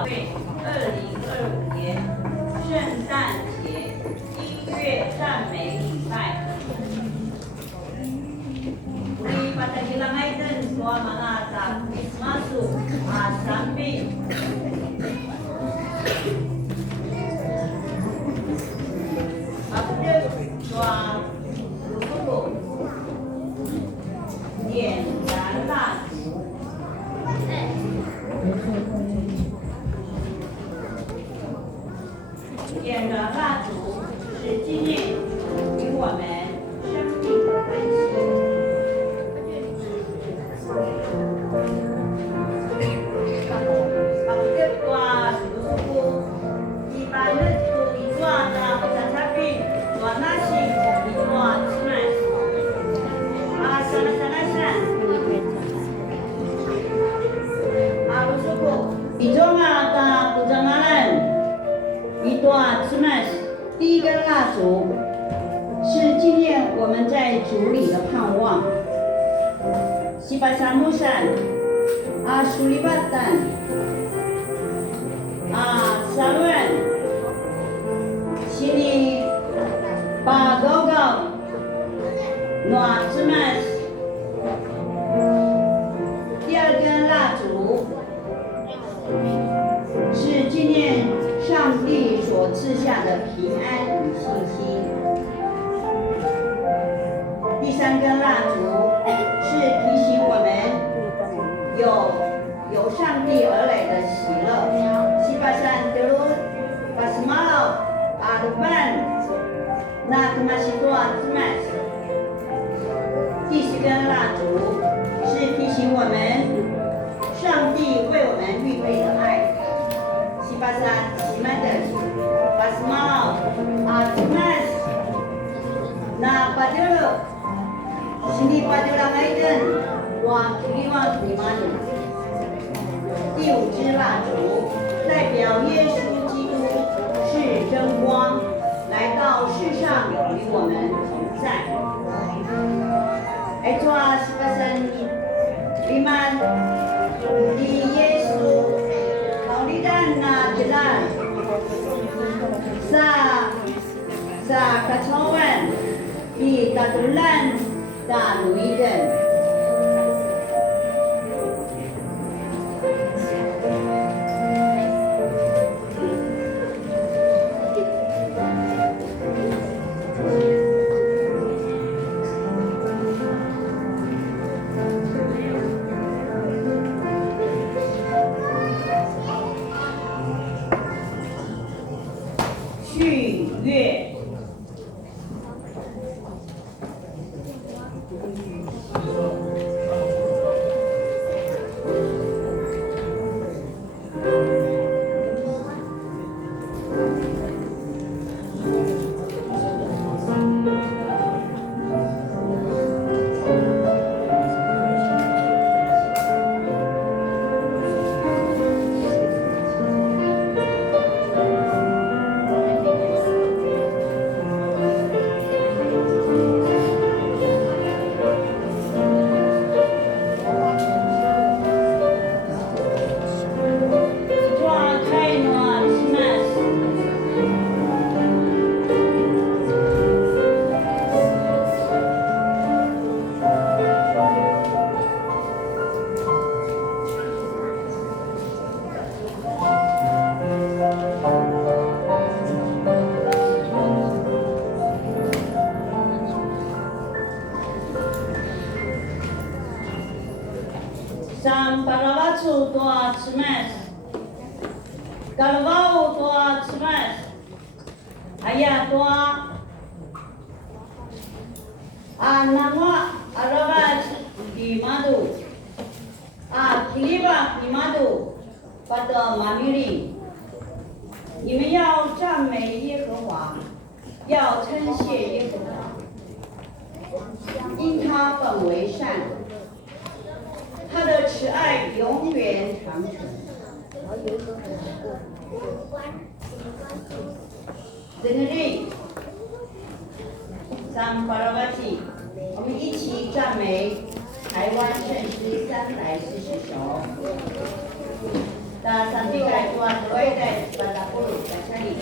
教会2025年圣诞节音乐赞美礼拜。Muli pada kailangan semua mga sa Christmas sampai update dua buku点燃蜡烛。点燃蜡烛是纪念与我们生命的关系。Update dua buku di mana itu dijual dalam tetapi dua nasi dijual Christmas. Sana-sana. Buku dijual dalam perjalanan一段 Christmas 第一根蜡烛是纪念我们在主里的盼望。Sipasamusan, sulibatan, saluan, sini pagogog, noa Christmas 第二根蜡烛是纪念上帝所赐下的平安与信心。第三根蜡烛是提醒我们有上帝而来的喜乐。Sipasan terus pasmalau aduban na kemasitua Christmas。第四根蜡烛是提醒我们上帝为我们预备的爱。Sipasan simadas pasmalau Christmas na padulu sini padula ngaiden wa kiliwa limanu。第五支蜡烛代表耶稣基督是真光，来到世上与我们同在。Ito sipasan liman di Yesus kaulidan na jalan sa kacauan di tatulan dan luiden。续乐。Samparavatsu tua Christmas, Kalvau tua Christmas, Ayah tua Nama Arabat di madu, Kiliba di madu pada Mamiri。你们要赞美耶和华，要称谢耶和华，因他本为善。他的慈爱永远长存。Dengerin Samparavati， 我们一起赞美台湾圣诗340首。dan santikai Tuhan berwedai pada puluh dan sari.